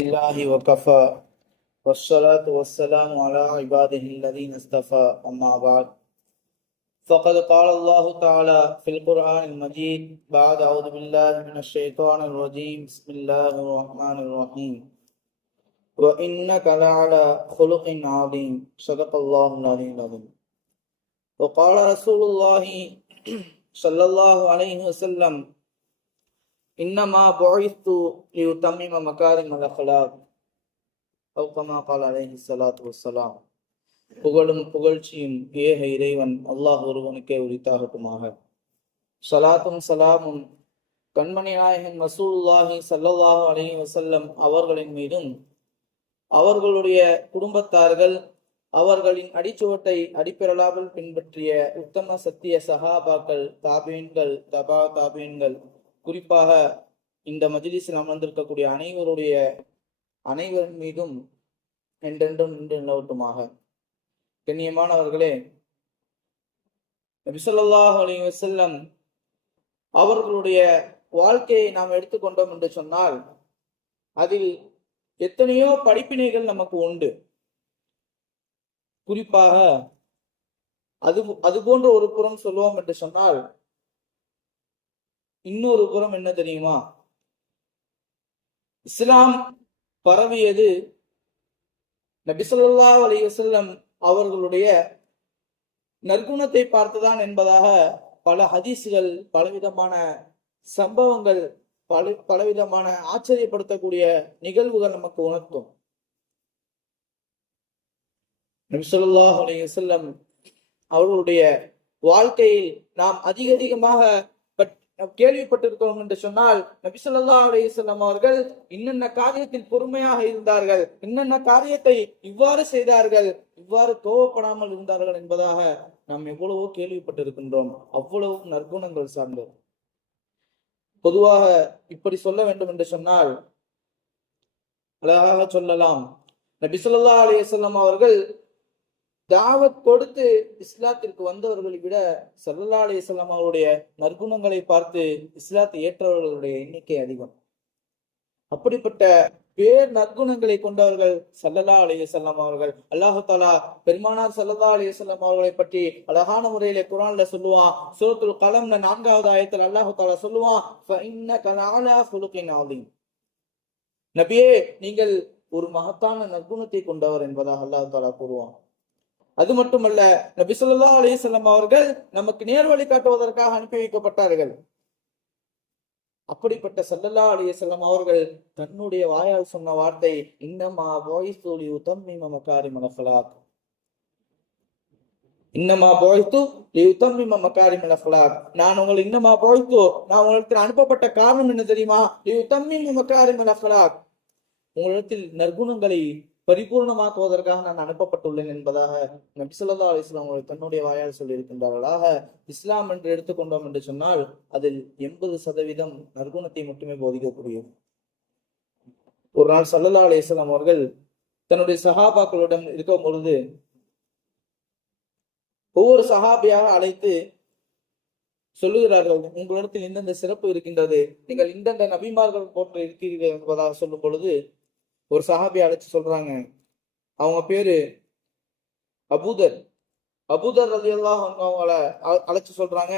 الله وكفى والصلاة والسلام على عباده الذين اصطفى أما بعد فقد قال الله تعالى في القرآن المجيد بعد أعوذ بالله من الشيطان الرجيم بسم الله الرحمن الرحيم وإنك لعلى خلق عظيم صدق الله العلي العظيم وقال رسول الله صلى الله عليه وسلم إنما بعثت ليتمم مكارم الأخلاق أو كما قال عليه الصلاة والسلام. புகழும் புகழ்ச்சியும் ஏக இறைவன் அல்லாஹ் ஒருவனுக்கே உரித்தாகட்டுமாக. ஸலாத்தும் சலாமும் கண்மணி நாயகன் ரசூலுல்லாஹி ஸல்லல்லாஹு அலைஹி வஸல்லம் அவர்களின் மீதும் அவர்களுடைய குடும்பத்தார்கள் அவர்களின் அடிச்சுவட்டை அடிப்பெறலாமல் பின்பற்றிய உத்தம சத்திய சஹாபாக்கள் தாபீன்கள் தபா தாபீன்கள் குறிப்பாக இந்த மஜ்லிஸில் அமர்ந்திருக்கக்கூடிய அனைவரின் மீதும் என்றென்றும் நின்று நிலவட்டுமாக. கண்ணியமானவர்களே, நபி ஸல்லல்லாஹு அலைஹி வஸல்லம் அவர்களுடைய வாழ்க்கையை நாம் எடுத்துக்கொண்டோம் என்று சொன்னால் அதில் எத்தனையோ படிப்பினைகள் நமக்கு உண்டு. குறிப்பாக அது போன்ற ஒரு புறம் சொல்லுவோம் என்று சொன்னால், இன்னொரு புறம் என்ன தெரியுமா? இஸ்லாம் பரவியது நபி ஸல்லல்லாஹு அலைஹி வஸல்லம் அவர்களுடைய நற்குணத்தை பார்த்துதான் என்பதாக பல ஹதீஸ்கள், பலவிதமான சம்பவங்கள், பலவிதமான ஆச்சரியப்படுத்தக்கூடிய நிகழ்வுகள் நமக்கு உணர்த்தும். நபி ஸல்லல்லாஹு அலைஹி வஸல்லம் அவர்களுடைய வாழ்க்கையில் நாம் அதிகமாக கேள்விப்பட்டிருக்கிறோம் என்று சொன்னால், நபி ஸல்லல்லாஹு அலைஹி வஸல்லம் அவர்கள் இன்னென்ன காரியத்தில் பொறுமையாக இருந்தார்கள், இன்னென்ன காரியத்தை இவ்வாறு செய்தார்கள், இவ்வாறு கோவப்படாமல் இருந்தார்கள் என்பதாக நாம் எவ்வளவோ கேள்விப்பட்டிருக்கின்றோம். அவ்வளவு நற்குணங்கள் சார்ந்தோம். பொதுவாக இப்படி சொல்ல வேண்டும் என்று சொன்னால் அழகாக சொல்லலாம், நபி ஸல்லல்லாஹு அலைஹி வஸல்லம் அவர்கள் தாவத் கொடுத்து இஸ்லாத்திற்கு வந்தவர்களை விட ஸல்லல்லாஹு அலைஹி வஸல்லம் அவருடைய நற்குணங்களை பார்த்து இஸ்லாத்தை ஏற்றவர்களுடைய எண்ணிக்கை அதிகம். அப்படிப்பட்ட பேர் நற்குணங்களை கொண்டவர்கள் ஸல்லல்லாஹு அலைஹி வஸல்லம் அவர்கள். அல்லாஹ் தஆலா பெருமானார் ஸல்லல்லாஹு அலைஹி வஸல்லம் அவர்களை பற்றி அழகான முறையில குர்ஆன்ல சொல்லுவான். சூரத்துல் கலம்ல 4வது ஆயத்தில் அல்லாஹ் தஆலா சொல்லுவான், ஃபஇன்னக லஅலா குலுகின் அதீம். நபியே, நீங்கள் ஒரு மகத்தான நற்குணத்தை கொண்டவர் என்பதாக அல்லாஹ் தஆலா கூறுவான். அது மட்டுமல்ல, நபி ஸல்லல்லாஹு அலைஹி வஸல்லம் அவர்கள் நமக்கு நேர் வழி காட்டுவதற்காக அனுப்பி வைக்கப்பட்டார்கள். அப்படிப்பட்ட ஸல்லல்லாஹு அலைஹி வஸல்லம் அவர்கள் தன்னுடைய வாயால் சொன்ன வார்த்தை, இன்னமா புஇஸ்து லியுதம்மிம மகாரிமல் அக்லாக். இன்னமா புஇஸ்து லியுதம்மிம மகாரிமல் அக்லாக். நான் உங்களுக்கு அனுப்பப்பட்ட காரணம் என்ன தெரியுமா? லியுதம்மிம மகாரிமல் அக்லாக். உங்களிடத்தில் நற்குணங்களை பரிபூர்ணமாக்குவதற்காக நான் அனுப்பப்பட்டுள்ளேன் என்பதாக நபி ஸல்லல்லாஹு அலைஹி வஸல்லம் அவர்கள் தன்னுடைய வாயால் சொல்லி இருக்கின்றார்களாக. இஸ்லாம் என்று எடுத்துக்கொண்டோம் என்று சொன்னால் அதில் 80% நற்குணத்தை மட்டுமே போதிக்கக்கூடியது. ஒரு நாள் ஸல்லல்லாஹு அலைஹி வஸல்லம் அவர்கள் தன்னுடைய சஹாபாக்களுடன் இருக்கும் பொழுது ஒவ்வொரு சஹாபியாக அழைத்து சொல்லுகிறார்கள், உங்களிடத்தில் இந்தந்த சிறப்பு இருக்கின்றது, நீங்கள் இந்தந்த நபிமார்கள் போன்று இருக்கிறீர்கள் என்பதாக சொல்லும் பொழுது ஒரு சஹாபி அழைச்சு சொல்றாங்க. அவங்க பேரு அபூதர் ரலியல்லாஹு அன்ஹு. அவங்கள அழைச்சு சொல்றாங்க,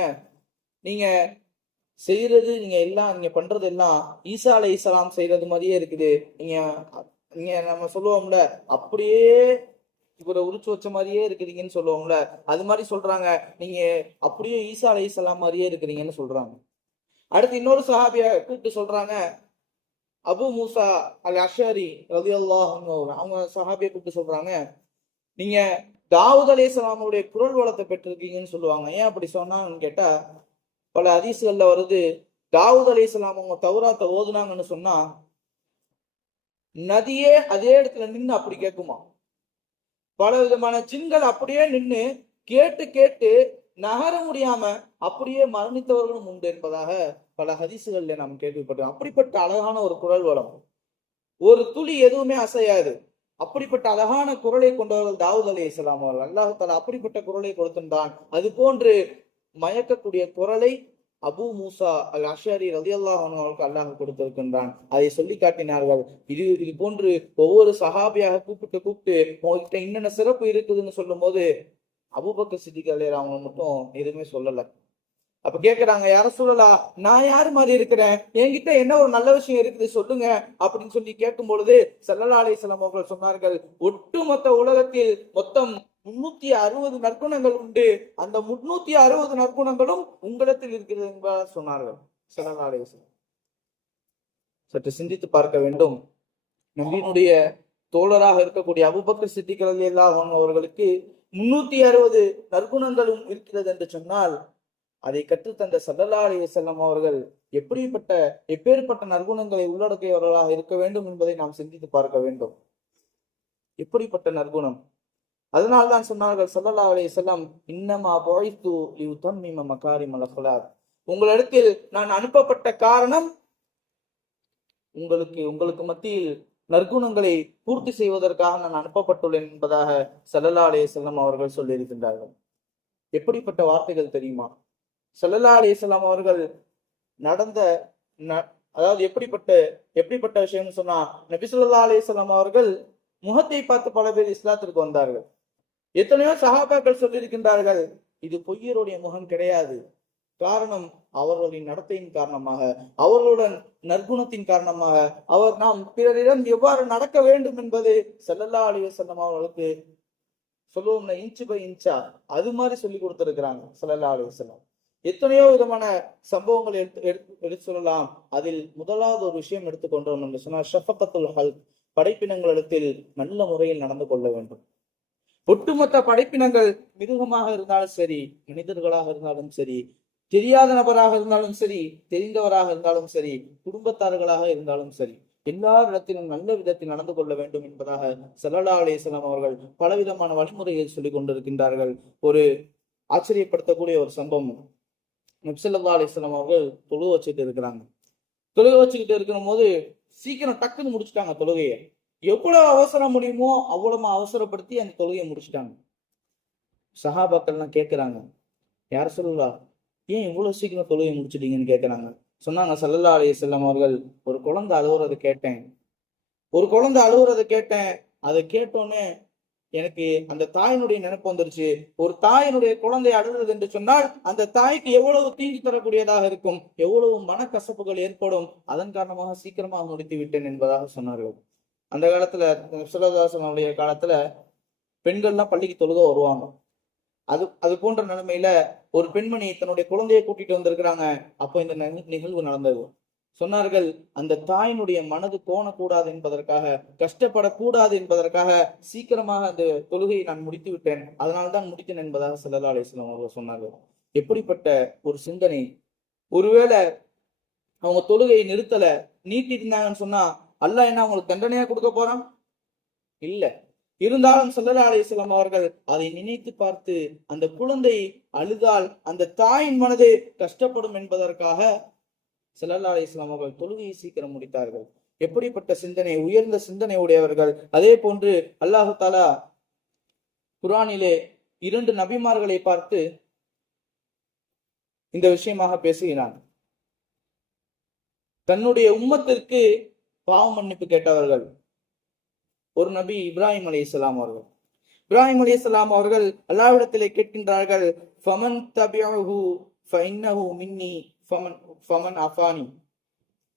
நீங்க பண்றது எல்லாம் ஈசா அலைஹிஸ்ஸலாம் செய்யறது மாதிரியே இருக்குது. நீங்க நம்ம சொல்லுவோம்ல, அப்படியே இவரை உரிச்சு வச்ச மாதிரியே இருக்கிறீங்கன்னு சொல்லுவோம்ல, அது மாதிரி சொல்றாங்க. நீங்க அப்படியே ஈசா அலைஹிஸ்ஸலாம் மாதிரியே இருக்கிறீங்கன்னு சொல்றாங்க. அடுத்து இன்னொரு சஹாபிய கூப்பிட்டு சொல்றாங்க, அபு மூசா அல் அஷரி ரலியல்லாஹு அன்ஹு. அவங்க சஹாபியை கூப்பிட்டு சொல்றாங்க, நீங்க தாவூத் அலைஹிஸ்ஸலாமுடைய குரல் வளத்தை பெற்றிருக்கீங்கன்னு சொல்லுவாங்க. ஏன் அப்படி சொன்னாங்கன்னு கேட்டா, பல ஹதீஸ்கள்ல வருது, தாவூத் அலைஹிஸ்ஸலாம் அவங்க தௌராத்தை ஓதுனாங்கன்னு சொன்னா நதியே அதே இடத்துல நின்று அப்படி கேட்குமா. பல விதமான ஜின்கள் அப்படியே நின்று கேட்டு கேட்டு நகர முடியாம அப்படியே மரணித்தவர்களும் உண்டு என்பதாக பல ஹதீசுகள்ல நாம் கேள்விப்பட்டோம். அப்படிப்பட்ட அழகான ஒரு குரல் வளம், ஒரு துளி எதுவுமே அசையாது. அப்படிப்பட்ட அழகான குரலை கொண்டவர்கள் தாவூத் அலைஹிஸ்ஸலாம் அவர்கள். அல்லாஹ் தஆலா அப்படிப்பட்ட குரலை கொடுத்திருந்தான். அது போன்று மயக்கக்கூடிய குரலை அபு மூசா அல் அஷாரி ரலியல்லாஹு அன்ஹு அவர்களுக்கு அல்லாஹ் கொடுத்திருக்கின்றான். அதை சொல்லி காட்டினார்கள். இது போன்று ஒவ்வொரு சஹாபியாக கூப்பிட்டு உங்ககிட்ட என்னென்ன சிறப்பு இருக்குதுன்னு சொல்லும் போது அபூபக்கர் சித்திக் ரலியல்லாஹு அவங்க மட்டும் எதுவுமே சொல்லல. அப்ப கேக்குறாங்க, யார சொல்லலாம், நான் யாரு மாதிரி இருக்கிறேன், என்கிட்ட என்ன ஒரு நல்ல விஷயம் இருக்குது சொல்லுங்க அப்படின்னு சொல்லி கேட்கும் பொழுது ஸல்லல்லாஹு அலைஹி வஸல்லம் அவர்கள் சொன்னார்கள், ஒட்டுமொத்த உலகத்தில் மொத்தம் 360 நற்குணங்கள் உண்டு, அந்த 360 நற்குணங்களும் உங்களிடத்தில் இருக்கிறது என்பதாக சொன்னார்கள் ஸல்லல்லாஹு அலைஹி வஸல்லம். சற்று சிந்தித்து பார்க்க வேண்டும். நபியினுடைய தோழராக இருக்கக்கூடிய அபூபக்கர் சித்திக் ரலியல்லாஹு அன்ஹு அவர்களுக்கு 360 நற்குணங்களும் இருக்கிறது என்று சொன்னால் அதை கற்றுத்தந்த ஸல்லல்லாஹு அலைஹி வஸல்லம் அவர்கள் எப்பேற்பட்ட நற்குணங்களை உள்ளடக்கியவர்களாக இருக்க வேண்டும் என்பதை நாம் சிந்தித்து பார்க்க வேண்டும். எப்படிப்பட்ட நற்குணம்! அதனால்தான் சொன்னார்கள் ஸல்லல்லாஹு அலைஹி வஸல்லம், இன்னமா புஇத்து லியுதம்மிம மகாரிமல் அக்லாக், உங்களிடத்தில் நான் அனுப்பப்பட்ட காரணம் உங்களுக்கு மத்தியில் நற்குணங்களை பூர்த்தி செய்வதற்காக நான் அனுப்பப்பட்டுள்ளேன் என்பதாக ஸல்லல்லாஹு அலைஹி வஸல்லம் அவர்கள் சொல்லியிருக்கின்றார்கள். எப்படிப்பட்ட வார்த்தைகள் தெரியுமா? ஸல்லல்லாஹு அலைஹி வஸல்லம் அவர்கள் நடந்த அதாவது எப்படிப்பட்ட விஷயம்னு சொன்னா, நபி ஸல்லல்லாஹு அலைஹி வஸல்லம் அவர்கள் முகத்தை பார்த்து பல பேர் இஸ்லாத்திற்கு வந்தார்கள். எத்தனையோ சஹாபாக்கள் சொல்லியிருக்கின்றார்கள், இது பொய்யருடைய முகம் கிடையாது. காரணம் அவர்களின் நடத்தையின் காரணமாக, அவர்களுடன் நற்குணத்தின் காரணமாக, நாம் பிறரிடம் எவ்வாறு நடக்க வேண்டும் என்பது ஸல்லல்லாஹு அலைஹி வஸல்லம் அவர்களுக்கு சொல்லுவோம்னா இன்ச்சு பை இன்ச்சா அது மாதிரி சொல்லி கொடுத்திருக்கிறாங்க ஸல்லல்லாஹு அலைஹி வஸல்லம். எத்தனையோ விதமான சம்பவங்கள் எடுத்து சொல்லலாம். அதில் முதலாவது ஒரு விஷயம் எடுத்துக்கொண்டோம் என்று சொன்னால் ஷஃபகத்துல் ஹல்க், படைப்பினங்களிடத்தில் நல்ல முறையில் நடந்து கொள்ள வேண்டும். ஒட்டுமொத்த படைப்பினங்கள் மிருகமாக இருந்தாலும் சரி, மனிதர்களாக இருந்தாலும் சரி, தெரியாத நபராக இருந்தாலும் சரி, தெரிந்தவராக இருந்தாலும் சரி, குடும்பத்தார்களாக இருந்தாலும் சரி, எல்லாரிடத்திலும் நல்ல விதத்தில் நடந்து கொள்ள வேண்டும் என்பதாக ஸல்லல்லாஹு அலைஹி வஸல்லம் அவர்கள் பலவிதமான வழிமுறைகள் சொல்லிக் கொண்டிருக்கின்றார்கள். ஒரு ஆச்சரியப்படுத்தக்கூடிய ஒரு சம்பவம், நபி ஸல்லல்லாஹு அலைஹி வஸல்லம் அவர்கள் தொழுகை வச்சுக்கிட்டு இருக்கிற போது சீக்கிரம் டக்குன்னு முடிச்சுட்டாங்க தொழுகையை. எவ்வளவு அவசரம் முடியுமோ அவ்வளவு அவசரப்படுத்தி அந்த தொழுகையை முடிச்சுட்டாங்க. சஹாபாக்கள்லாம் கேட்கிறாங்க, யார சொல்லலாம், ஏன் இவ்வளவு சீக்கிரம் தொழுகையை முடிச்சிட்டீங்கன்னு கேட்கிறாங்க. சொன்னாங்க ஸல்லல்லாஹு அலைஹி வஸல்லம் அவர்கள், ஒரு குழந்தை அழுவுறதை கேட்டேன். அதை கேட்டோன்னே எனக்கு அந்த தாயினுடைய நினைப்பு வந்துருச்சு. ஒரு தாயினுடைய குழந்தை அழுகிறது என்று சொன்னால் அந்த தாய்க்கு எவ்வளவு தீங்கு தரக்கூடியதாக இருக்கும், எவ்வளவு மனக்கசப்புகள் ஏற்படும், அதன் காரணமாக சீக்கிரமாக முடித்து விட்டேன் என்பதாக சொன்னார்கள். அந்த காலத்துல ஸல்லல்லாஹு காலத்துல பெண்கள்லாம் பள்ளிக்கு தொழுக வருவாங்க. அது போன்ற நிலைமையில ஒரு பெண்மணி தன்னுடைய குழந்தையை கூட்டிட்டு வந்திருக்கிறாங்க. அப்போ இந்த நிகழ்வு நடந்தது. சொன்னார்கள், அந்த தாயினுடைய மனது கோணக்கூடாது என்பதற்காக, கஷ்டப்படக்கூடாது என்பதற்காக சீக்கிரமாக அந்த தொழுகையை நான் முடித்து விட்டேன், அதனால்தான் முடித்தேன் என்பதாக ஸல்லல்லாஹு அலைஹி வஸல்லம் அவர்கள் சொன்னார்கள். எப்படிப்பட்ட ஒரு சிந்தனை! ஒருவேளை அவங்க தொழுகையை நிறுத்தல, நீட்டி இருந்தாங்கன்னு சொன்னா அல்லாஹ் என்ன அவங்களுக்கு தண்டனையா கொடுக்க போறான்? இல்ல. இருந்தாலும் ஸல்லல்லாஹு அலைஹி வஸல்லம் அவர்கள் அதை நினைத்து பார்த்து, அந்த குழந்தை அழுதால் அந்த தாயின் மனது கஷ்டப்படும் என்பதற்காக ஸல்லல்லாஹு அலைஹி வஸல்லம் அவர்கள் தொழுகையை சீக்கிரம் முடித்தார்கள். எப்படிப்பட்ட சிந்தனை, உயர்ந்த சிந்தனை உடையவர்கள்! அதே போன்று அல்லாஹு தஆலா குர்ஆனிலே 2 நபிமார்களை பார்த்து இந்த விஷயமாக பேசுகிறான். தன்னுடைய உம்மத்திற்கு பாவ மன்னிப்பு கேட்டவர்கள். ஒரு நபி இப்ராஹிம் அலைஹிஸ்ஸலாம் அவர்கள். இப்ராஹிம் அலைஹிஸ்ஸலாம் அவர்கள் அல்லாஹ்விடத்திலே கேட்கின்றார்கள், ஃபமன் தபிஅஹு ஃபஇன்னஹு மின்னி ஃபமன் அஃபானி.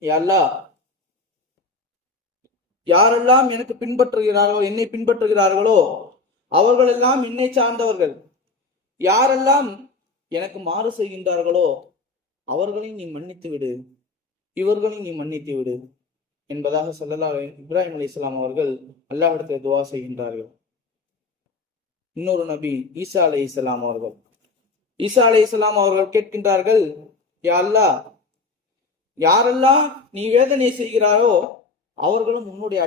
யா அல்லாஹ், யாரெல்லாம் எனக்கு பின்பற்றுகிறார்களோ, என்னை பின்பற்றுகிறார்களோ அவர்கள் எல்லாம் என்னை சார்ந்தவர்கள். யாரெல்லாம் எனக்கு மாறு செய்கின்றார்களோ அவர்களையும் நீ மன்னித்து விடு, இவர்களையும் நீ மன்னித்து விடு என்பதாக இப்ராஹிம் அலைஹிஸ்ஸலாம் அவர்கள் அல்லாஹ்விடத்தில் துஆ செய்கின்றார்கள். இன்னொரு நபி ஈசா அலைஹிஸ்ஸலாம் அவர்கள். ஈசா அலைஹிஸ்ஸலாம் அவர்கள் கேட்கின்றார்கள், யா அல்லாஹ், யாரெல்லாம் நீ வேதனை செய்கிறாரோ அவர்களும் உன்னுடைய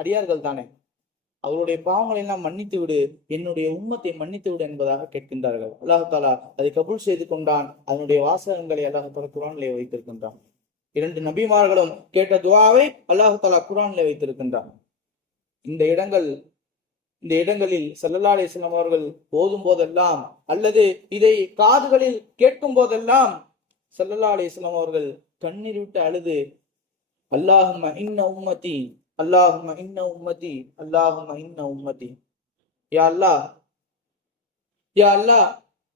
அடியார்கள் தானே, அவருடைய பாவங்களை எல்லாம் மன்னித்து விடு, என்னுடைய உம்மத்தை மன்னித்து விடு என்பதாக கேட்கின்றார்கள். அல்லாஹ் தஆலா அதை கபூல் செய்து கொண்டான். அதனுடைய வாசகங்களை அல்லாஹ் தஆலா குர்ஆனிலே வைத்திருக்கின்றான். 2 நபிமார்களும் கேட்ட துஆவை அல்லாஹ் தஆலா குர்ஆனிலே வைத்திருக்கின்றான். இந்த இடங்களில் ஸல்லல்லாஹு அலைஹி வஸல்லம் அவர்கள் போதும் போதெல்லாம் அல்லது இதை காதுகளில் கேட்கும் போதெல்லாம் ஸல்லல்லாஹு அலைஹி வஸல்லம் அவர்கள் கண்ணீர் விட்டு அழுது, அல்லாஹும்ம இன்ன உம்மதி, அல்லாஹும்ம இன்ன உம்மதி, அல்லாஹும்ம இன்ன உம்மதி, யா அல்லாஹ், யா அல்லாஹ்,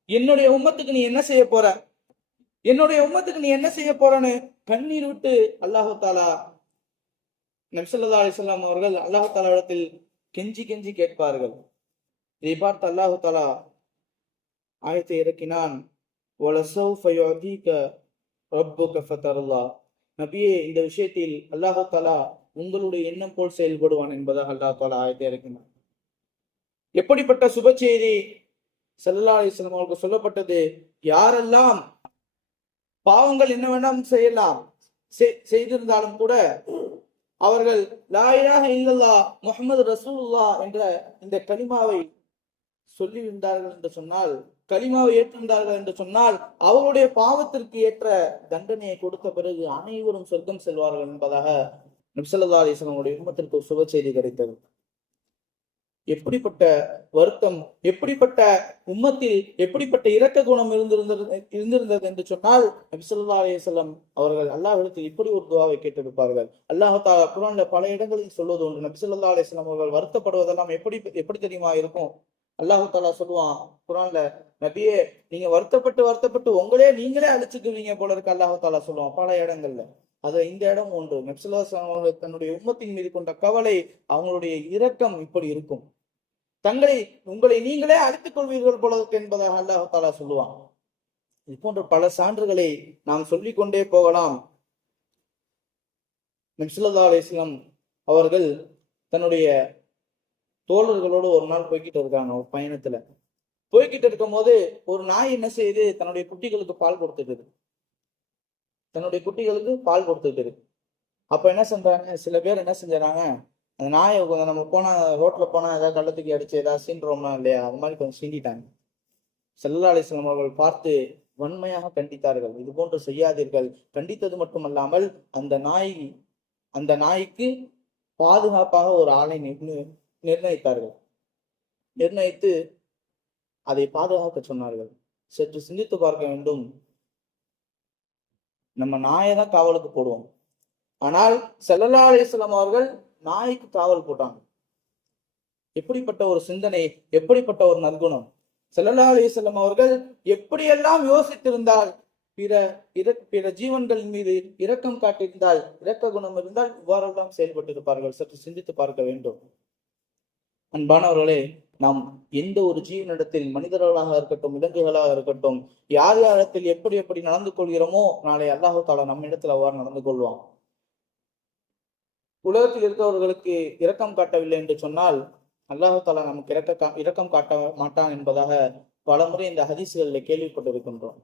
என்னுடைய உம்மத்துக்கு நீ என்ன செய்ய போற, என்னுடைய உம்மத்துக்கு நீ என்ன செய்ய போறன்னு கண்ணீர் விட்டு அல்லாஹு தாலா நபி ஸல்லல்லாஹு அலைஹி வஸல்லம் அவர்கள் அல்லாஹு தாலா இடத்தில் கெஞ்சி கெஞ்சி கேட்பார்கள். இதை பார்த்து அல்லாஹு தாலா ஆயத்தை இறக்கினான். வலசௌஃப யுஅதீக ரப்புக ஃபதர்லா. நபியே, இந்த விஷயத்தில் அல்லாஹு தாலா உங்களுடைய எண்ணம் போல் செயல்படுவான் என்பதாக அல்லாஹ் தாலா ஆயத்தை இறக்கினான். எப்படிப்பட்ட சுப செய்தி ஸல்லல்லாஹு அலைஹி வஸல்லம் அவர்களுக்கு சொல்லப்பட்டது. யாரெல்லாம் பாவங்கள் என்ன வேண்டாம் செய்யலாம் செய்திருந்தாலும் கூட அவர்கள் லா இலாஹ இல்லல்லாஹ் முஹம்மது ரசூலுல்லாஹ் என்ற இந்த கலிமாவை சொல்லியிருந்தார்கள் என்று சொன்னால், கலிமாவை ஏற்றிருந்தார்கள் என்று சொன்னால், அவருடைய பாவத்திற்கு ஏற்ற தண்டனையை கொடுத்த பிறகு அனைவரும் சொர்க்கம் செல்வார்கள் என்பதாக நபி ஸல்லல்லாஹு அலைஹி வஸல்லம் உடைய உம்மத்திற்கு ஒரு சுப செய்தி கிடைத்தது. எப்படிப்பட்ட வருத்தம், எப்படிப்பட்ட உம்மத்தில் எப்படிப்பட்ட இரக்க குணம் இருந்திருந்தது என்று சொன்னால், நபி ஸல்லல்லாஹு அலைஹி வஸல்லம் அவர்கள் அல்லாஹ்விடத்தில் இப்படி ஒரு துஆவை கேட்டிருப்பார்கள். அல்லாஹ் தஆலா குர்ஆன்ல பல இடங்களில் சொல்வது உண்டு. நபி ஸல்லல்லாஹு அலைஹி வஸல்லம் அவர்கள் வருத்தப்படுவதெல்லாம் எப்படி தெரியுமா இருக்கும்? அல்லாஹ் தஆலா சொல்லுவான் குர்ஆன்ல, நபியே, நீங்க வருத்தப்பட்டு நீங்களே அழிச்சுக்குவீங்க போல இருக்கு. அல்லாஹ் தஆலா சொல்லுவான் பல இடங்கள்ல. அது இந்த இடம் ஒன்று. நபி ஸல்லல்லாஹு அலைஹி வஸல்லம் அவர்கள் தன்னுடைய உம்மத்தின் மீது கொண்ட கவலை, அவங்களுடைய இரக்கம் இப்படி இருக்கும். உங்களை நீங்களே அழித்துக் கொள்வீர்கள் போல இருக்கு என்பதாக அல்லாஹ் தஆலா சொல்லுவான். இது போன்ற பல சான்றுகளை நாம் சொல்லிக் கொண்டே போகலாம். நபி ஸல்லல்லாஹு அலைஹி வஸல்லம் அவர்கள் தன்னுடைய தோழர்களோடு ஒரு நாள் போய்கிட்டு இருக்காங்க. ஒரு பயணத்துல போய்கிட்டு இருக்கும் போது ஒரு நாய் என்ன செய்யுது, தன்னுடைய குட்டிகளுக்கு பால் கொடுத்துட்டு இருக்கு. அப்ப என்ன செஞ்சாங்க, சில பேர் என்ன செஞ்சாங்க, அந்த நாயை கொஞ்சம் நம்ம போனா ரோட்ல போனா ஏதாவது கள்ளத்துக்கு அடிச்சு ஏதாவது சீன்றோம்னா இல்லையா, அது மாதிரி கொஞ்சம் சீண்டிட்டாங்க. ஸல்லல்லாஹு அலைஹி வஸல்லம் அவர்கள் பார்த்து வன்மையாக கண்டித்தார்கள். இது போன்று செய்யாதீர்கள். கண்டித்தது மட்டுமல்லாமல் அந்த நாய்க்கு பாதுகாப்பாக ஒரு ஆளை நிர்ணயித்து அதை பாதுகாக்க சொன்னார்கள். சற்று சிந்தித்து பார்க்க வேண்டும். நம்ம நாயை தான் காவலுக்கு போடுவோம், ஆனால் ஸல்லல்லாஹு அலைஹி வஸல்லம் அவர்கள் நாய்க்கு காவல் போட்டாங்க. எப்படிப்பட்ட ஒரு சிந்தனை, எப்படிப்பட்ட ஒரு நற்குணம்! ஸல்லல்லாஹு அலைஹி வஸல்லம் அவர்கள் எப்படியெல்லாம் யோசித்திருந்தால், பிற ஜீவன்களின் மீது இரக்கம் காட்டியிருந்தால், இரக்க குணம் இருந்தால் இவ்வாறெல்லாம் செயல்பட்டிருப்பார்கள். சற்று சிந்தித்து பார்க்க வேண்டும். அன்பானவர்களே, நாம் எந்த ஒரு ஜீவனிடத்தில், மனிதர்களாக இருக்கட்டும், விலங்குகளாக இருக்கட்டும், யார் யாரிடத்தில் எப்படி நடந்து கொள்கிறோமோ, நாளை அல்லாஹ் தஆலா நம்ம இடத்தில் அவ்வாறு நடந்து கொள்வான். உலகத்தில் இருக்கிறவர்களுக்கு இரக்கம் காட்டவில்லை என்று சொன்னால் அல்லாஹ் தஆலா நமக்கு இரக்கம் காட்ட மாட்டான் என்பதாக பலமுறை இந்த ஹதீஸ்களில் கேள்விப்பட்டிருக்கின்றோம்.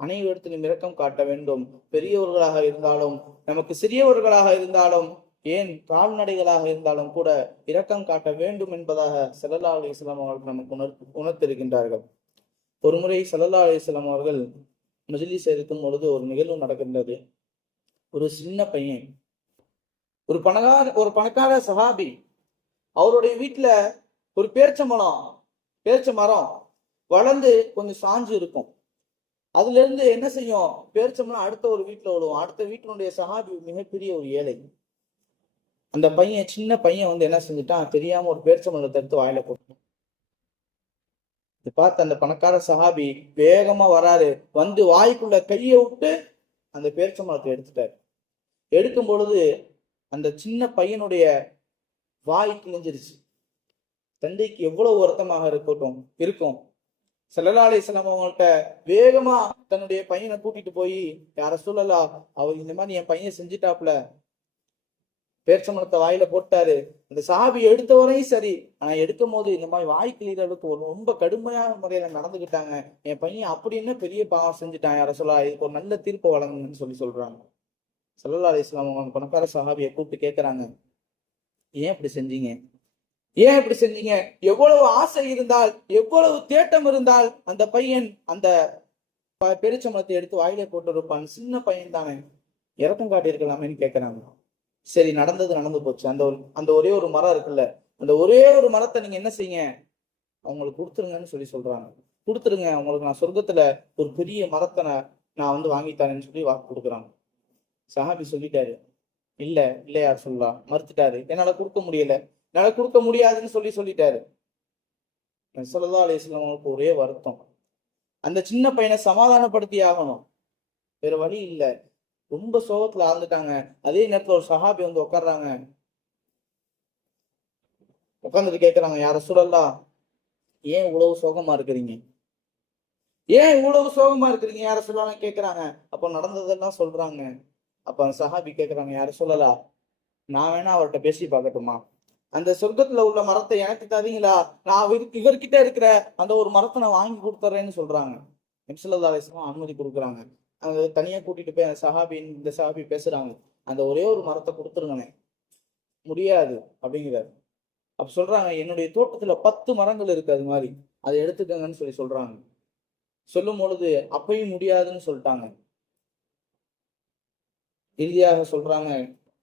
அனைவரிடத்திலும் இரக்கம் காட்ட வேண்டும். பெரியவர்களாக இருந்தாலும், நமக்கு சிறியவர்களாக இருந்தாலும், ஏன் கால்நடைகளாக இருந்தாலும் கூட இரக்கம் காட்ட வேண்டும் என்பதாக ஸல்லல்லாஹு அலைஹி வஸல்லம் அவர்கள் நமக்கு உணர்த்திருக்கின்றார்கள். ஒரு முறை ஸல்லல்லாஹு அலைஹி வஸல்லம் அவர்கள் மஜ்லிஸ் இருக்கும் பொழுது ஒரு நிகழ்வு நடக்கின்றது. ஒரு சின்ன பையன், ஒரு பணக்கார சஹாபி, அவருடைய வீட்டுல ஒரு பேரிச்ச மரம் வளர்ந்து கொஞ்சம் சாஞ்சு இருக்கும். அதுல இருந்து என்ன செய்யும், பேரிச்ச மரம் அடுத்த ஒரு வீட்டுல விழுவும். அடுத்த வீட்டினுடைய சஹாபி மிகப்பெரிய ஒரு ஏழை. அந்த சின்ன பையன் என்ன செஞ்சுட்டான், தெரியாம ஒரு பேரிச்ச மரத்தை எடுத்து வாயில போட்டான். இதை பார்த்து அந்த பணக்கார சஹாபி வேகமா வராரு. வந்து வாய்க்குள்ள கையை விட்டு அந்த பேரிச்ச மரத்தை எடுத்துட்டாரு. எடுக்கும் பொழுது அந்த சின்ன பையனுடைய வாய் கிழிஞ்சிருச்சு. தந்தைக்கு எவ்வளவு வருத்தமாக இருக்கும். ஸல்லல்லாஹு அலைஹி வஸல்லம் அவங்கள்ட்ட வேகமா தன்னுடைய பையனை கூட்டிட்டு போய், யார ரசூலல்லாஹ், அவர் இந்த மாதிரி என் பையன் செஞ்சுட்டாப்ல, பேரிச்சம்பழத்தை வாயில போட்டாரு. அந்த சஹாபி எடுத்த வரையும் சரி, ஆனா எடுக்கும் போது இந்த மாதிரி வாய் கிழிறதுக்கு ரொம்ப கடுமையான முறையில நடந்துகிட்டாங்க. என் பையன் அப்படின்னு பெரிய பாவம் செஞ்சுட்டான், யார ரசூலல்லாஹ், இதுக்கு ஒரு நல்ல தீர்ப்பு வழங்குங்கன்னு சொல்றாங்க. ஸல்லல்லாஹு அலைஹி வஸல்லம் அவங்க பணக்கார சஹாபியை கூப்பிட்டு கேட்கிறாங்க, ஏன் இப்படி செஞ்சீங்க? எவ்வளவு ஆசை இருந்தால், எவ்வளவு தேட்டம் இருந்தால் அந்த பையன் அந்த பெருச்சம்பளத்தை எடுத்து வாயிலே போட்டு இருப்பான். சின்ன பையன் தானே, இறக்கம் காட்டியிருக்கலாமேன்னு கேட்கிறாங்க. சரி, நடந்து போச்சு. அந்த ஒரே ஒரு மரம் இருக்குல்ல, அந்த ஒரே ஒரு மரத்தை நீங்க என்ன செய்யுங்க, அவங்களுக்கு கொடுத்துருங்கன்னு சொல்றாங்க. கொடுத்துருங்க, அவங்களுக்கு நான் சொர்க்கத்துல ஒரு பெரிய மரத்தை நான் வந்து வாங்கி தரேன்னு சொல்லி வாக்கு கொடுக்குறாங்க. சஹாபி சொல்லிட்டாரு, இல்ல இல்ல யார் சொல்லலாம், மறுத்துட்டாரு. என்னால கொடுக்க முடியல, என்னால கொடுக்க முடியாதுன்னு சொல்லிட்டாரு. ஸல்லல்லாஹு அலைஹி வஸல்லம் அவங்களுக்கு ஒரே வருத்தம், அந்த சின்ன பையனை சமாதானப்படுத்தி ஆகணும், வேற வழி இல்ல. ரொம்ப சோகத்துல ஆழ்ந்துட்டாங்க. அதே நேரத்துல ஒரு சஹாபி வந்து உட்கார்றாங்க. உட்கார்ந்துட்டு கேட்கறாங்க, யார ரசூலல்லாஹ், ஏன் இவ்வளவு சோகமா இருக்கிறீங்க, ஏன் இவ்வளவு சோகமா இருக்கிறீங்க யார சொல்லலாம் கேட்கறாங்க. அப்ப நடந்ததெல்லாம் சொல்றாங்க. அப்ப அந்த சஹாபி கேட்கறாங்க, யார சொல்லலாம், நான் வேணா அவர்கிட்ட பேசி பார்க்கட்டுமா, அந்த சொர்க்கத்துல உள்ள மரத்தை எனக்கு தரீங்களா, நான் இவர்கிட்ட இருக்கிற அந்த ஒரு மரத்தை நான் வாங்கி கொடுத்துறேன்னு சொல்றாங்க. நபி ஸல்லல்லாஹு அலைஹி வஸல்லம் அனுமதி கொடுக்குறாங்க. அங்க தனியா கூட்டிட்டு போய் அந்த சஹாபி இந்த சஹாபி பேசுறாங்க, அந்த ஒரே ஒரு மரத்தை கொடுத்துருங்கண்ணே. முடியாது அப்படிங்கிறாரு. அப்ப சொல்றாங்க, என்னுடைய தோட்டத்துல 10 மரங்கள் இருக்கு, அது மாதிரி அதை எடுத்துக்கங்கன்னு சொல்றாங்க. சொல்லும் பொழுது அப்பயும் முடியாதுன்னு சொல்லிட்டாங்க. இறுதியாக சொல்றாங்க,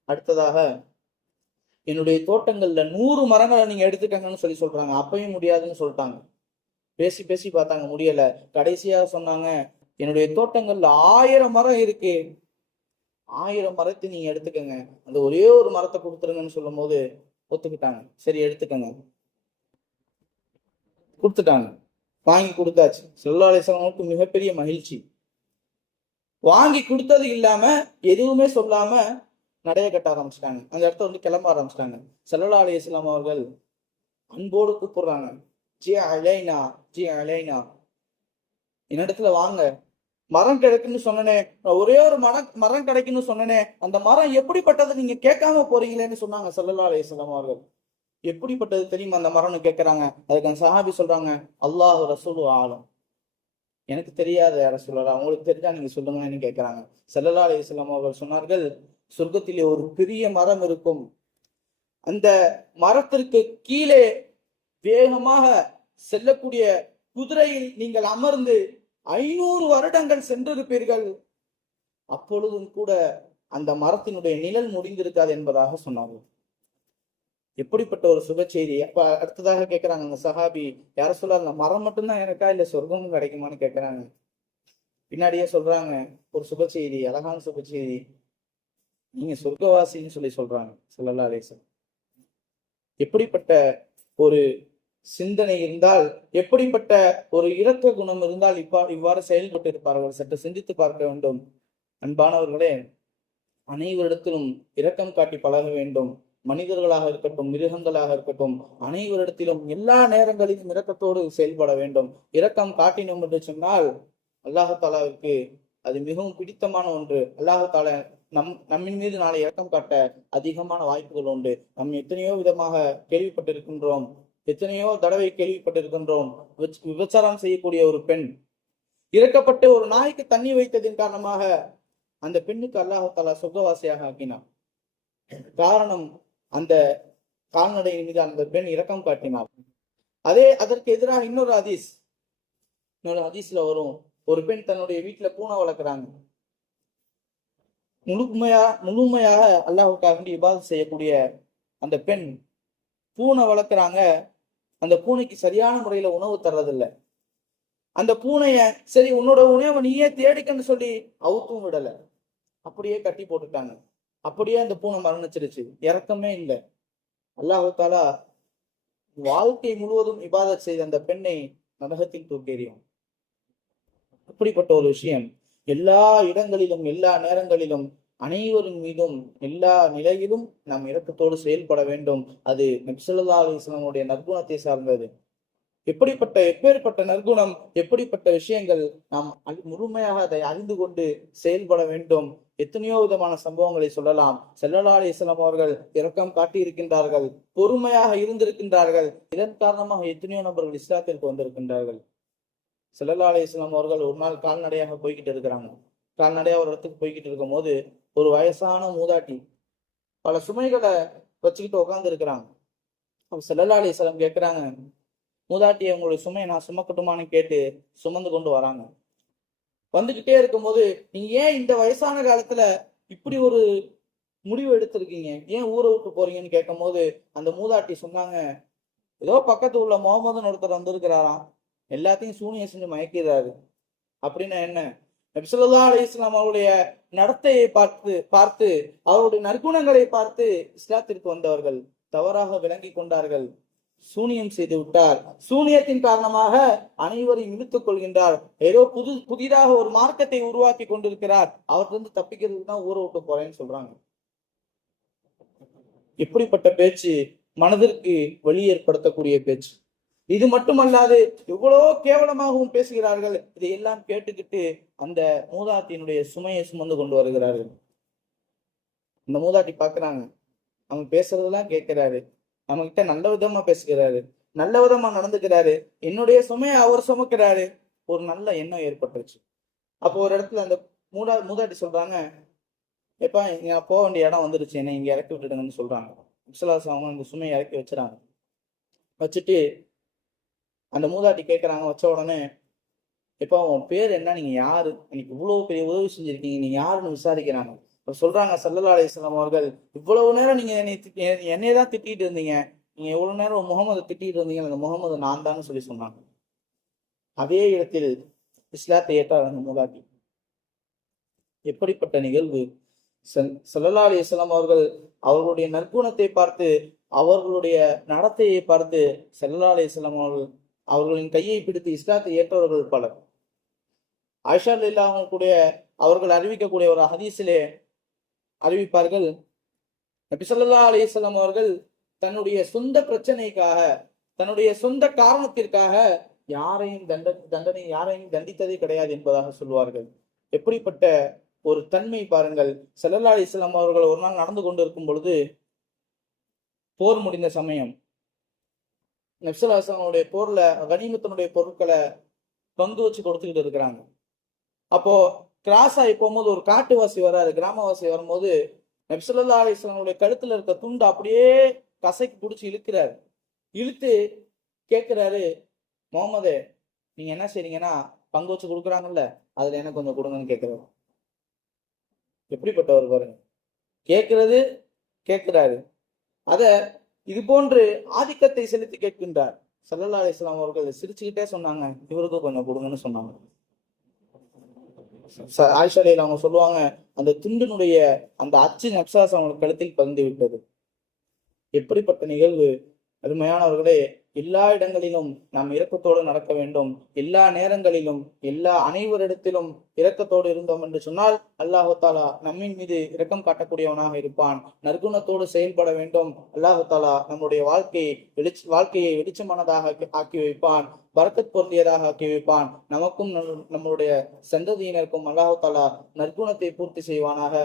அடுத்ததாக என்னுடைய தோட்டங்கள்ல 100 மரங்களை நீங்க எடுத்துக்கங்கன்னு சொல்றாங்க. அப்பயும் முடியாதுன்னு சொல்லிட்டாங்க. பேசி பேசி பார்த்தாங்க, முடியல. கடைசியா சொன்னாங்க, என்னுடைய தோட்டங்கள்ல 1000 மரம் இருக்கு, 1000 மரத்தை நீங்க எடுத்துக்கங்க, அந்த ஒரே ஒரு மரத்தை கொடுத்துருங்கன்னு சொல்லும் போது ஒத்துக்கிட்டாங்க. சரி எடுத்துக்கங்க, கொடுத்துட்டாங்க. வாங்கி கொடுத்தாச்சு. ஸல்லல்லாஹு அலைஹி வஸல்லம் மிகப்பெரிய மகிழ்ச்சி. வாங்கி கொடுத்தது இல்லாம எதுவுமே சொல்லாம நடைய கட்ட ஆரம்பிச்சிட்டாங்க. அந்த இடத்த வந்து கிளம்ப ஆரம்பிச்சிட்டாங்க. ஸல்லல்லாஹு அலைஹி வஸல்லம் அவர்கள் அன்போடு கூப்பிடுறாங்க, ஜி அலைனா, ஜி அலைனா, என்னிடத்துல வாங்க, மரம் கிடைக்குன்னு சொன்னனே, ஒரே ஒரு மரம் கிடைக்குன்னு சொன்னனே, அந்த மரம் எப்படிப்பட்டது நீங்க கேட்காம போறீங்களேன்னு சொன்னாங்க ஸல்லல்லாஹு அலைஹி வஸல்லம் அவர்கள். எப்படிப்பட்டது தெரியுமா அந்த மரம்னு கேட்கறாங்க. அதுக்கு அந்த சஹாபி சொல்றாங்க, அல்லாஹ் ரசூலு ஆலம், எனக்கு தெரியாத யார சொல்லலாம், உங்களுக்கு தெரிஞ்சா நீங்க சொல்லுங்கன்னு கேட்கறாங்க. ஸல்லல்லாஹு அலைஹி வஸல்லம் அவர்கள் சொன்னார்கள், சொர்க்கத்திலே ஒரு பெரிய மரம் இருக்கும், அந்த மரத்திற்கு கீழே வேகமாக செல்லக்கூடிய குதிரையில் நீங்கள் அமர்ந்து 500 வருடங்கள் சென்றிருப்பீர்கள், அப்பொழுதும் கூட அந்த மரத்தினுடைய நிழல் முடிந்திருக்காது என்பதாக சொன்னார்கள். எப்படிப்பட்ட ஒரு சுப செய்தி. அப்ப அடுத்ததாக கேட்கிறாங்க அந்த சஹாபி, யார சொல்ல, மரம் மட்டும்தான் எனக்கா இல்ல சொர்க்கமும் கிடைக்குமான்னு கேட்கிறாங்க. பின்னாடியே சொல்றாங்க ஒரு சுப செய்தி, அழகான சுப செய்தி, நீங்க சொர்க்கவாசின்னு சொல்றாங்க ஸல்லல்லாஹு அலைஹி வஸல்லம். எப்படிப்பட்ட ஒரு சிந்தனை இருந்தால், எப்படிப்பட்ட ஒரு இரக்க குணம் இருந்தால் இவ்வாறு செயல்பட்டு இருப்பார்கள், சற்று சிந்தித்து பார்க்க வேண்டும். அன்பானவர்களே, அனைவரிடத்திலும் இரக்கம் காட்டி பழக வேண்டும். மனிதர்களாக இருக்கட்டும், மிருகங்களாக இருக்கட்டும், அனைவரிடத்திலும் எல்லா நேரங்களிலும் இரக்கத்தோடு செயல்பட வேண்டும். இரக்கம் காட்டினோம் என்று சொன்னால் அல்லாஹ் தாலாவிற்கு அது மிகவும் பிடித்தமான ஒன்று. அல்லாஹ் தாலா நம்மின் மீது நாளை இரக்கம் காட்ட அதிகமான வாய்ப்புகள் உண்டு. நாம் எத்தனையோ விதமாக கேள்விப்பட்டிருக்கின்றோம், எத்தனையோ தடவை கேள்விப்பட்டிருக்கின்றோம். விபச்சாரம் செய்யக்கூடிய ஒரு பெண் இறக்கப்பட்டு ஒரு நாய்க்கு தண்ணி வைத்ததின் காரணமாக அந்த பெண்ணுக்கு அல்லாஹ் தாலா சொர்க்கவாசியாக ஆக்கினார். காரணம், அந்த கால்நடையின் மீது அந்த பெண் இரக்கம் காட்டினார். அதற்கு எதிராக இன்னொரு ஹதீஸ்ல வரும், ஒரு பெண் தன்னுடைய வீட்டுல பூனை வளர்க்குறாங்க. முழுமையாக அல்லாஹ்வுக்காக வேண்டி இபாதத் செய்யக்கூடிய அந்த பெண் பூனை வளர்க்குறாங்க. அந்த பூனைக்கு சரியான முறையில உணவு தர்றதில்லை. அந்த பூனைய சரி உன்னோட உணவை நீயே தேடிக்கன்னு சொல்லி அவுத்தும் விடல, அப்படியே கட்டி போட்டுட்டாங்க. அப்படியே அந்த பூனை மரணிச்சிருச்சு, இறக்கமே இல்லை. அல்லாஹ் தாலா வாழ்க்கை முழுவதும் இபாதத் செய்த அந்த பெண்ணை நரகத்தில் தூக்கேறியும். அப்படிப்பட்ட ஒரு விஷயம் எல்லா இடங்களிலும் எல்லா நேரங்களிலும் அனைவரின் மீதும் எல்லா நிலையிலும் நாம் இரக்கத்தோடு செயல்பட வேண்டும். அது நபி ஸல்லல்லாஹு அலைஹி வஸல்லம் நற்குணத்தை சார்ந்தது. எப்பேற்பட்ட நற்குணம், எப்படிப்பட்ட விஷயங்கள், நாம் முழுமையாக அதை அறிந்து கொண்டு செயல்பட வேண்டும். எத்தனையோ விதமான சம்பவங்களை சொல்லலாம். ஸல்லல்லாஹு அலைஹி வஸல்லம் அவர்கள் இரக்கம் காட்டி இருக்கின்றார்கள், பொறுமையாக இருந்திருக்கின்றார்கள். இதன் காரணமாக எத்தனையோ நபர்கள் இஸ்லாத்திற்கு வந்திருக்கின்றார்கள். ஸல்லல்லாஹு அலைஹி வஸல்லம் அவர்கள் ஒரு நாள் கால்நடையாக போய்கிட்டு இருக்கிறாங்க. கால்நடையா ஒரு இடத்துக்கு போய்கிட்டு இருக்கும் போது ஒரு வயசான மூதாட்டி பல சுமைகளை வச்சுக்கிட்டு உட்கார்ந்து இருக்கிறாங்க. ஸல்லல்லாஹு அலைஹி வஸல்லம் கேட்கிறாங்க, மூதாட்டியை உங்களுடைய சுமையை நான் சுமக்கட்டுமான்னு கேட்டு சுமந்து கொண்டு வராங்க. வந்துகிட்டே இருக்கும்போது, நீங்க ஏன் இந்த வயசான காலத்துல இப்படி ஒரு முடிவு எடுத்திருக்கீங்க, ஏன் ஊரை விட்டு போறீங்கன்னு கேட்கும் போது அந்த மூதாட்டி சொன்னாங்க, ஏதோ பக்கத்து உள்ள முகமதுன்னு ஒருத்தர் வந்திருக்கிறாராம், எல்லாத்தையும் சூனியம் செஞ்சு மயக்கிறாரு. அப்படின்னா என்ன, நபி ஸல்லல்லாஹு அலைஹி வஸல்லம் அவருடைய நடத்தையை பார்த்து அவருடைய நற்குணங்களை பார்த்து இஸ்லாத்திற்கு வந்தவர்கள் தவறாக விளங்கி கொண்டார்கள். சூனியம் செய்து விட்டார், சூனியத்தின் காரணமாக அனைவரையும் இழுத்துக் கொள்கின்றார், ஏதோ புதிதாக ஒரு மார்க்கத்தை உருவாக்கி கொண்டிருக்கிறார், அவர்கிட்ட தப்பிக்கிறதுக்கு தான் ஊரை விட்டு போறேன்னு சொல்றாங்க. இப்படிப்பட்ட பேச்சு மனதிற்கு வலி ஏற்படுத்தக்கூடிய பேச்சு. இது மட்டுமல்லாது எவ்வளவோ கேவலமாகவும் பேசுகிறார்கள். இதையெல்லாம் கேட்டுக்கிட்டு அந்த மூதாட்டியினுடைய சுமையை சுமந்து கொண்டு வருகிறார்கள். இந்த மூதாட்டி பாக்குறாங்க, அவங்க பேசுறதெல்லாம் கேட்கிறாரு, நம்ம கிட்ட நல்ல விதமா பேசுகிறாரு, நல்ல விதமா நடந்துக்கிறாரு, என்னுடைய சுமையை அவர் சுமக்கிறாரு. ஒரு நல்ல எண்ணம் ஏற்பட்டுருச்சு. அப்போ ஒரு இடத்துல அந்த மூதாட்டி சொல்றாங்க, எப்பா நான் போக வேண்டிய இடம் வந்துருச்சு, என்னை இங்க இறக்கி விட்டுடுங்கன்னு சொல்றாங்க. அவங்க அந்த சுமையை இறக்கி வச்சுறாங்க. வச்சுட்டு அந்த மூதாட்டி கேட்கறாங்க. வச்ச உடனே, எப்பா உன் பேர் என்ன, நீங்க யாரு, எனக்கு இவ்வளவு பெரிய உதவி செஞ்சிருக்கீங்க, நீங்க யாருன்னு விசாரிக்கிறாங்க. சொல்றாங்க, ஸல்லல்லாஹு அலைஹி வஸல்லம் அவர்கள், இவ்வளவு நேரம் நீங்க என்னைய தான் திட்டிட்டு இருந்தீங்க, நீங்க எவ்வளவு நேரம் முகமது திட்டிட்டு இருந்தீங்க, அந்த முகமது நான் தான் சொல்லி சொன்னாங்க. அதே இடத்தில் இஸ்லாத்தை ஏற்றார் அந்த மூதாட்டி. எப்படிப்பட்ட நிகழ்வு! ஸல்லல்லாஹு அலைஹி வஸல்லம் அவர்கள் அவர்களுடைய நற்குணத்தை பார்த்து, அவர்களுடைய நடத்தையை பார்த்து ஸல்லல்லாஹு அலைஹி வஸல்லம் அவர்களின் கையை பிடித்து இஸ்லாத்தை ஏற்றவர்கள் பலர். ஆயிஷா ரலியல்லாஹு அன்ஹா அவர்கள் அறிவிக்கக்கூடிய ஒரு ஹதீஸிலே அறிவிப்பார்கள், நபி ஸல்லல்லாஹு அலைஹி வஸல்லம் அவர்கள் தன்னுடைய சொந்த பிரச்சனைக்காக, தன்னுடைய சொந்த காரணத்திற்காக யாரையும் தண்டித்ததே கிடையாது என்பதாக சொல்வார்கள். எப்படிப்பட்ட ஒரு தன்மை பாருங்கள்! ஸல்லல்லாஹு அலைஹி வஸல்லம் அவர்கள் ஒரு நாள் நடந்து கொண்டிருக்கும் பொழுது, போர் முடிந்த சமயம், நபி ஸல்லல்லாஹு அலைஹி வஸல்லம் போர்ல கனிமத்தினுடைய பொருட்களை பங்கு வச்சு கொடுத்துக்கிட்டு இருக்கிறாங்க. அப்போ கிராஸ் ஆகி போகும்போது ஒரு காட்டுவாசி வராரு, கிராமவாசி வரும்போது நபி ஸல்லல்லாஹு அலைஹி வஸல்லம் கழுத்துல இருக்க துண்டு அப்படியே கசைக்கு பிடிச்சி இழுக்கிறாரு. இழுத்து கேட்கிறாரு, முகமதே நீங்க என்ன செய்றீங்கன்னா, பங்கு வச்சு கொடுக்குறாங்கல்ல, அதுல என்ன கொஞ்சம் கொடுங்கன்னு கேட்கிறாரு. எப்படிப்பட்டவர் பாருங்க! கேட்கிறாரு, அத இது போன்று ஆதிக்கத்தை செலுத்தி கேட்கின்றார். ஸல்லல்லாஹு அலைஹி வஸல்லம் அவர்கள் சிரிச்சுக்கிட்டே சொன்னாங்க, இவருக்கு கொஞ்சம் கொடுங்கன்னு சொன்னாங்க. ஆயிஷா ரலியல்லாஹு அவங்க சொல்லுவாங்க, அந்த துண்டினுடைய அந்த அச்சு நப்சாஸ் அவங்களுக்கு கழுத்தில் பதிந்து விட்டது. எப்படிப்பட்ட நிகழ்வு! அருமையானவர்களே, எல்லா இடங்களிலும் நாம் இரக்கத்தோடு நடக்க வேண்டும். எல்லா நேரங்களிலும் அனைவரிடத்திலும் இரக்கத்தோடு இருந்தோம் என்று சொன்னால் அல்லாஹு தாலா நம்மின் மீது இரக்கம் காட்டக்கூடியவனாக இருப்பான். நற்குணத்தோடு செயல்பட வேண்டும். அல்லாஹு தாலா நம்முடைய வாழ்க்கையை வெளிச்சமானதாக ஆக்கி வைப்பான், பரக்கத் பொருந்தியதாக ஆக்கி வைப்பான். நமக்கும் நம்முடைய சந்ததியினருக்கும் அல்லாஹு தாலா நற்குணத்தை பூர்த்தி செய்வானாக.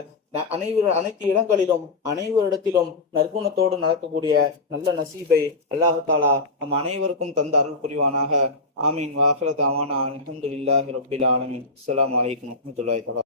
அனைத்து இடங்களிலும் அனைவரிடத்திலும் நற்குணத்தோடு நடக்கக்கூடிய நல்ல நசீபை அல்லாஹு தாலா நம் அனைவருக்கும் தந்த அருள் புரிவானாக. ஆமீன். வாஹிர தஅவானா அல்ஹம்துலில்லாஹி ரப்பில் ஆலமீன். அஸ்ஸலாமு அலைக்கும் வரஹ்மத்துல்லாஹி வபரகாத்துஹு.